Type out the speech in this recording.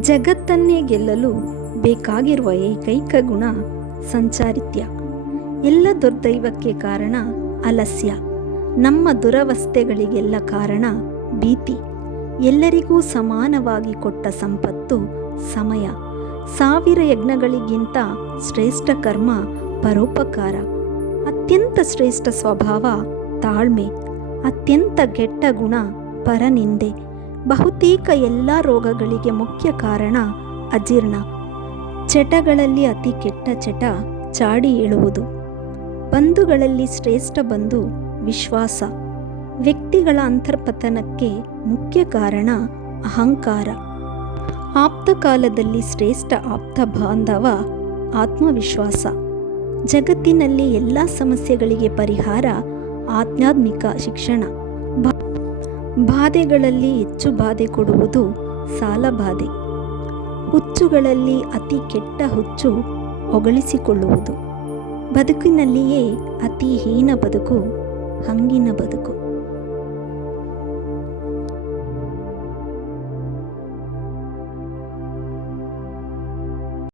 ಜಗತ್ತನ್ನೇ ಗೆಲ್ಲಲು ಬೇಕಾಗಿರುವ ಏಕೈಕ ಗುಣ ಸಂಚಾರಿತ್ಯ. ಎಲ್ಲ ದುರ್ದೈವಕ್ಕೆ ಕಾರಣ ಆಲಸ್ಯ. ನಮ್ಮ ದುರವಸ್ಥೆಗಳಿಗೆಲ್ಲ ಕಾರಣ ಭೀತಿ. ಎಲ್ಲರಿಗೂ ಸಮಾನವಾಗಿ ಕೊಟ್ಟ ಸಂಪತ್ತು ಸಮಯ. 1000 ಯಜ್ಞಗಳಿಗಿಂತ ಶ್ರೇಷ್ಠ ಕರ್ಮ ಪರೋಪಕಾರ. ಅತ್ಯಂತ ಶ್ರೇಷ್ಠ ಸ್ವಭಾವ ತಾಳ್ಮೆ. ಅತ್ಯಂತ ಕೆಟ್ಟ ಗುಣ ಪರನಿಂದೆ. ಬಹುತೇಕ ಎಲ್ಲ ರೋಗಗಳಿಗೆ ಮುಖ್ಯ ಕಾರಣ ಅಜೀರ್ಣ. ಚಟಗಳಲ್ಲಿ ಅತಿ ಕೆಟ್ಟ ಚಟ ಚಾಡಿ ಹೇಳುವುದು. ಬಂಧುಗಳಲ್ಲಿ ಶ್ರೇಷ್ಠ ಬಂಧು ವಿಶ್ವಾಸ. ವ್ಯಕ್ತಿಗಳ ಅಂತರ್ಪತನಕ್ಕೆ ಮುಖ್ಯ ಕಾರಣ ಅಹಂಕಾರ. ಆಪ್ತಕಾಲದಲ್ಲಿ ಶ್ರೇಷ್ಠ ಆಪ್ತ ಬಾಂಧವ ಆತ್ಮವಿಶ್ವಾಸ. ಜಗತ್ತಿನಲ್ಲಿ ಎಲ್ಲ ಸಮಸ್ಯೆಗಳಿಗೆ ಪರಿಹಾರ ಆಧ್ಯಾತ್ಮಿಕ ಶಿಕ್ಷಣ. ಬಾಧೆಗಳಲ್ಲಿ ಹೆಚ್ಚು ಬಾಧೆ ಕೊಡುವುದು ಸಾಲಬಾಧೆ. ಹುಚ್ಚುಗಳಲ್ಲಿ ಅತಿ ಕೆಟ್ಟ ಹುಚ್ಚು ಹೊಗಳಿಸಿಕೊಳ್ಳುವುದು. ಬದುಕಿನಲ್ಲಿಯೇ ಅತಿ ಹೀನ ಬದುಕು ಹಂಗಿನ ಬದುಕು.